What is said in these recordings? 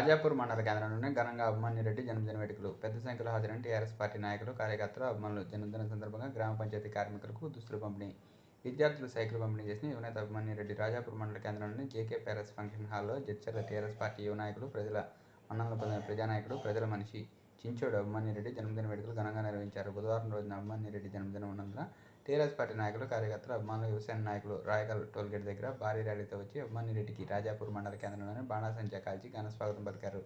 రాజాపూర్ మండల కేంద్రంలోనే ఘనంగా అభిమన్యు రెడ్డి జన్మదిన వేడుకలు. పెద్ద సంఖ్యలో హాజరైన టీఆర్ఎస్ పార్టీ నాయకులు, కార్యకర్తలు, అభిమానులు. జన్మదిన సందర్భంగా గ్రామ పంచాయతీ కార్మికులకు దుస్తులు పంపిణీ, విద్యార్థులు సైకిల్ పంపిణీ చేసిన యువనేత అభిమన్యు రెడ్డి రాజాపూర్ మండల కేంద్రంలోని జేకే ప్యాలెస్ ఫంక్షన్ హాల్లో జడ్చర్ల టీఆర్ఎస్ పార్టీ యువ నాయకులు, మన్ననలు పొందిన ప్రజానాయకుడు, ప్రజల మనిషి చించోడు అభిమన్యు రెడ్డి జన్మదిన వేడుకలు ఘనంగా నిర్వహించారు. బుధవారం రోజున అభిమన్యు రెడ్డి జన్మదినం ఉన్నందున టీఆర్ఎస్ పార్టీ నాయకులు, కార్యకర్తలు, అభిమానులు, యువసేన నాయకులు రాయకల్ టోల్గేట్ దగ్గర భారీ ర్యాలీతో వచ్చి అభిమన్యు రెడ్డికి రాజాపూర్ మండల కేంద్రంలోనే బాణాసంచా కాల్చి ఘన స్వాగతం పలికారు.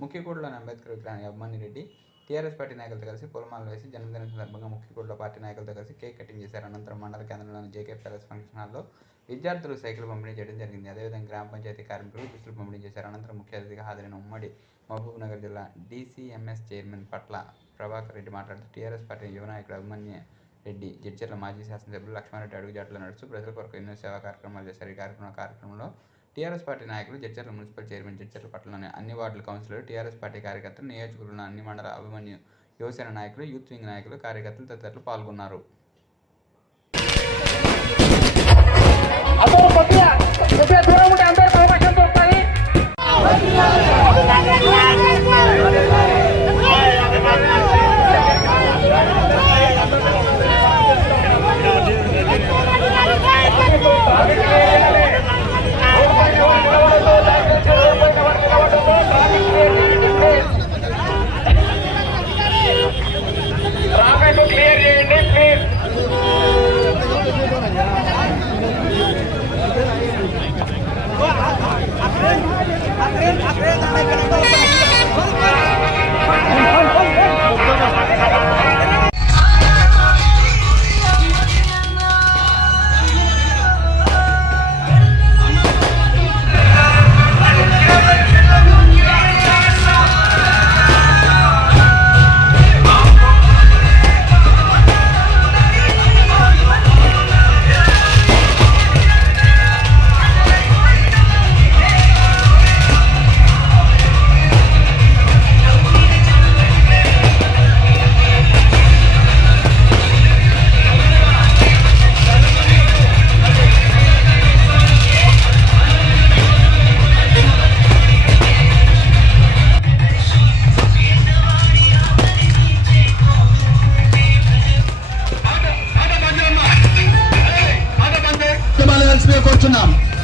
ముఖ్యకూడలోని అంబేద్కర్ విగ్రహానికి అభిమన్యు రెడ్డి టీఆర్ఎస్ పార్టీ నాయకులతో కలిసి పూలమాలలు వేసి జన్మదిన సందర్భంగా ముఖ్యకూడలో పార్టీ నాయకులతో కలిసి కేక్ కటింగ్ చేశారు. అనంతరం మండల కేంద్రంలోని జేకే ప్యాలెస్ ఫంక్షన్ హాల్లో విద్యార్థులు సైకిల్ పంపిణీ చేయడం జరిగింది. అదేవిధంగా గ్రామ పంచాయతీ కార్మికులు దుస్తులు పంపిణీ చేశారు. అనంతరం ముఖ్య అతిథిగా హాజరైన ఉమ్మడి మహబూబ్నగర్ జిల్లా డీసీఎంఎస్ చైర్మన్ పట్ల ప్రభాకర్ రెడ్డి మాట్లాడుతూ టీఆర్ఎస్ పార్టీ యువ నాయకుడు అభిమన్యు రెడ్డి జడ్చర్ల మాజీ శాసనసభ్యులు లక్ష్మారెడ్డి అడుగుజాడలో నడుస్తూ ప్రజల కొరకు ఎన్నో సేవా కార్యక్రమాలు చేశారు. ఈ కార్యక్రమంలో టీఆర్ఎస్ పార్టీ నాయకులు, జడ్చర్ల మున్సిపల్ చైర్మన్, జడ్చర్ల పట్టణంలోని అన్ని వార్డుల కౌన్సిలర్లు, టీఆర్ఎస్ పార్టీ కార్యకర్తలు, నియోజకవర్గంలోని అన్ని మండల అభిమన్యు యువసేన నాయకులు, యూత్ వింగ్ నాయకులు, కార్యకర్తలు తదితరులు పాల్గొన్నారు.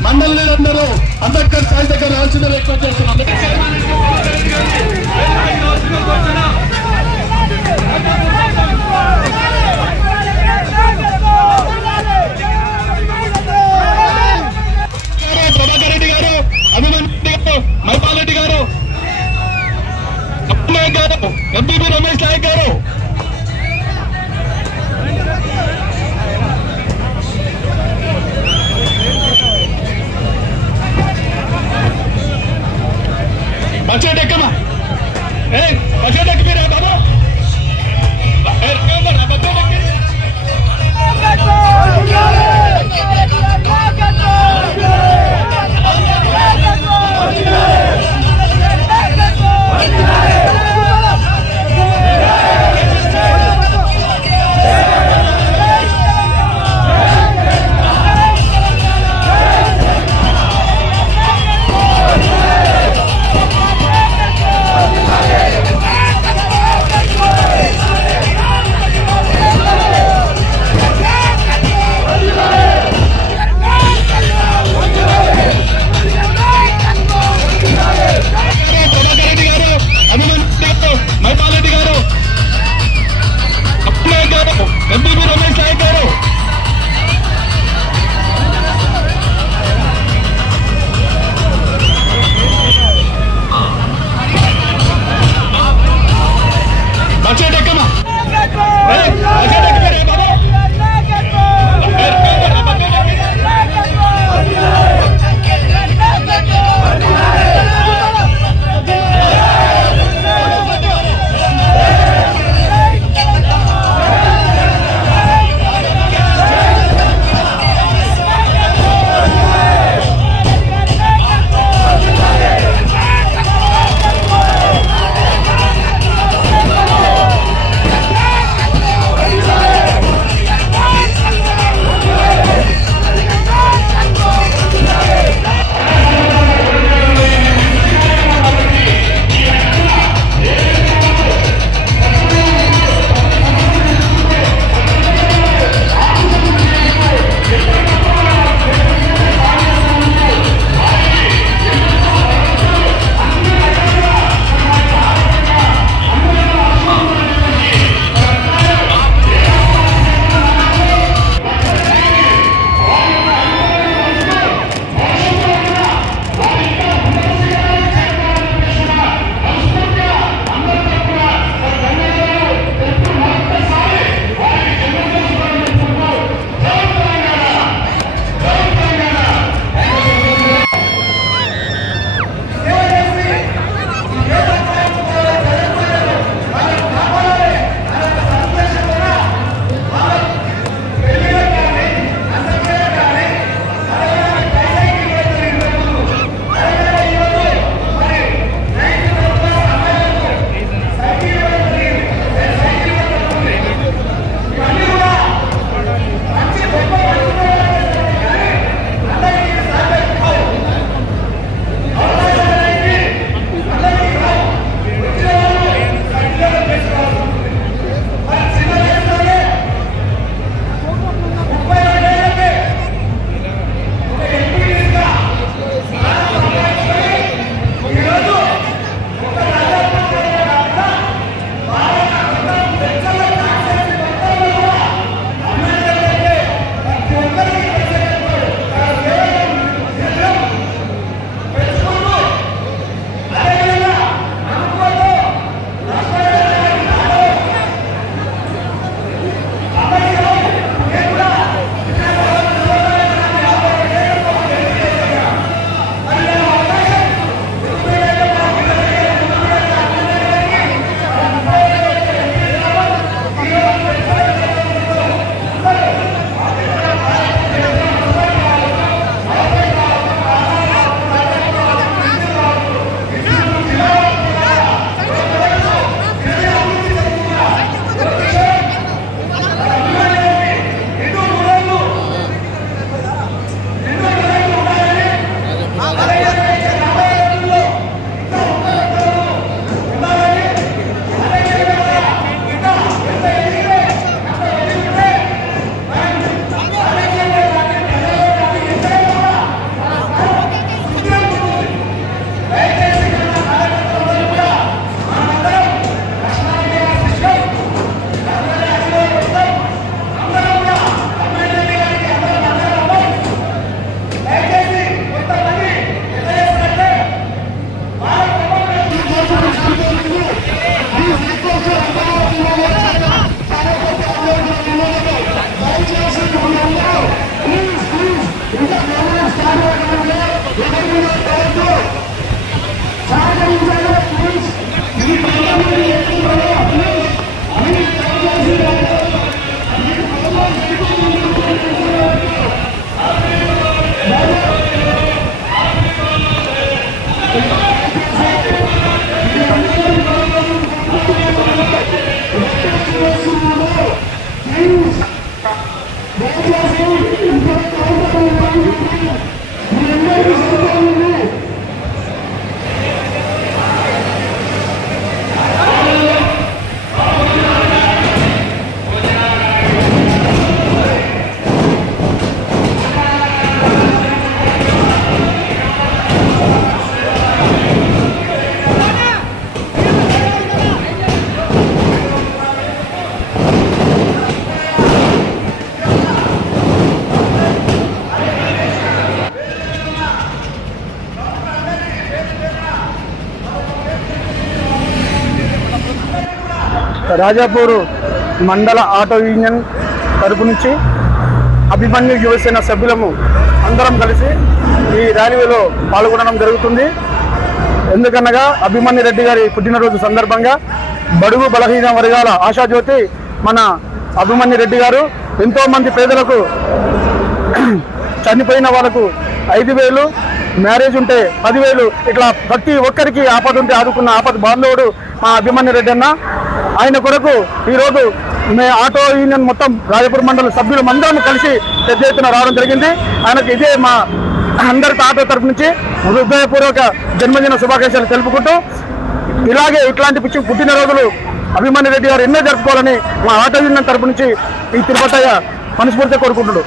మండలందరూ అంబేద్కర్ స్థాయి దగ్గర రాల్సిన రిక్వెస్ట్ చేస్తున్నాం. ప్రభాకర్ రెడ్డి గారు, అభిమన్యు రెడ్డి గారు, మైపాల్ రెడ్డి గారు, ఎంపీపీ రమేష్ నాయక్ గారు, బడ్జెట్ ఎక్కమా బడ్జెట్ ఎక్కిపోయిరా బాబు. రాజాపూర్ మండల ఆటో యూనియన్ తరపు నుంచి అభిమన్యు యువసేన సభ్యులము అందరం కలిసి ఈ ర్యాలీలో పాల్గొనడం జరుగుతుంది. ఎందుకనగా అభిమన్యు రెడ్డి గారి పుట్టినరోజు సందర్భంగా బడుగు బలహీన వర్గాల ఆశాజ్యోతి మన అభిమన్యు రెడ్డి గారు ఎంతోమంది పేదలకు చనిపోయిన వాళ్ళకు 5,000, మ్యారేజ్ ఉంటే 10,000 ఇట్లా ప్రతి ఒక్కరికి ఆపద ఉంటే ఆదుకున్న ఆపద బాంధవుడు మా అభిమన్యు రెడ్డి అన్న. ఆయన కొరకు ఈరోజు ఆటో యూనియన్ మొత్తం రాజాపూర్ మండల సభ్యులు అందరం కలిసి పెద్ద ఎత్తున రావడం జరిగింది. ఆయనకు ఇదే మా అందరి ఆటో తరపు నుంచి హృదయపూర్వక జన్మదిన శుభాకాంక్షలు తెలుపుకుంటూ ఇలాగే ఇట్లాంటి పుట్టినరోజులు అభిమన్యు రెడ్డి గారు ఎన్నో జరుపుకోవాలని మా ఆటో యూనియన్ తరపు నుంచి ఈ తిరుపతయ్య మనస్ఫూర్తిగా కోరుకుంటున్నాడు.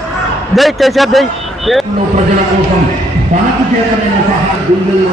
జై కేసీఆర్, జై ప్రజల కోసం తనకు చేతనైన సహాయం గుండెల్లో